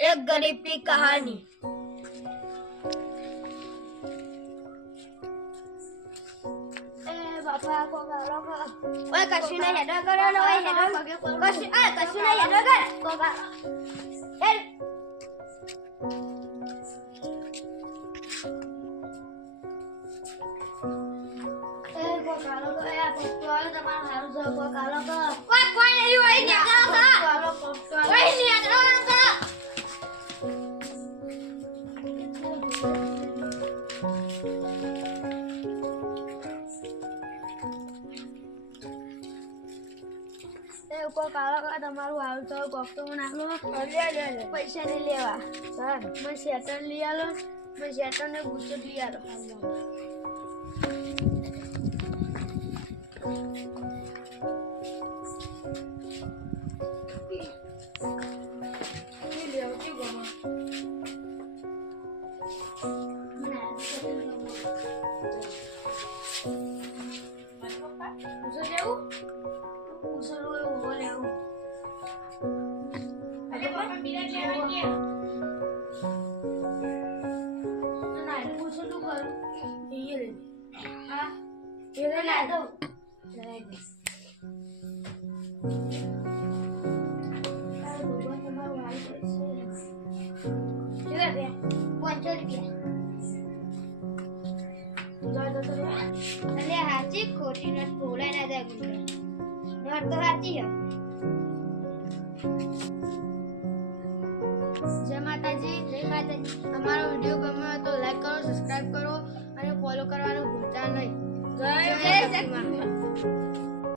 एक गरीब की कहानी। बापा को गालो को ओए कશું નહીં હેડો કરો ને ઓય હેડો કશું નહીં હેડો કર કો હેડ એ કો ગાલો કો આ પપ્પો આલો તમાર હારું જો કો ગાલો કો ઓય કોઈ નહીં ઓય ને ગાલો પપ્પો ઓય ને હેડો કો को काला का તમારું હાલ તો કોકતો નાખલો લે પૈસા ને લેવા સર મે શેટર લઈ આલો મે શેટર ને બુચટ લઈ આલો ઈ લેવ કે ગમો ઉસો દેવું ઉસલો ઉભો લેવું અરે પાપા બીરા લેવા ગયા ના એ ઉસો તો કરું એ લે હા એ લે દો લઈ દે આ ભગવાન તમારું હાલ છે કેટલા દે 500 રૂપિયા તો અલે હાચી ખોટી નટ બોલાય ના દે नोट तो आती है जय माताजी हमारा वीडियो गम्यो हो तो लाइक करो सब्सक्राइब करो और फॉलो करवाना भूलता नहीं जय जय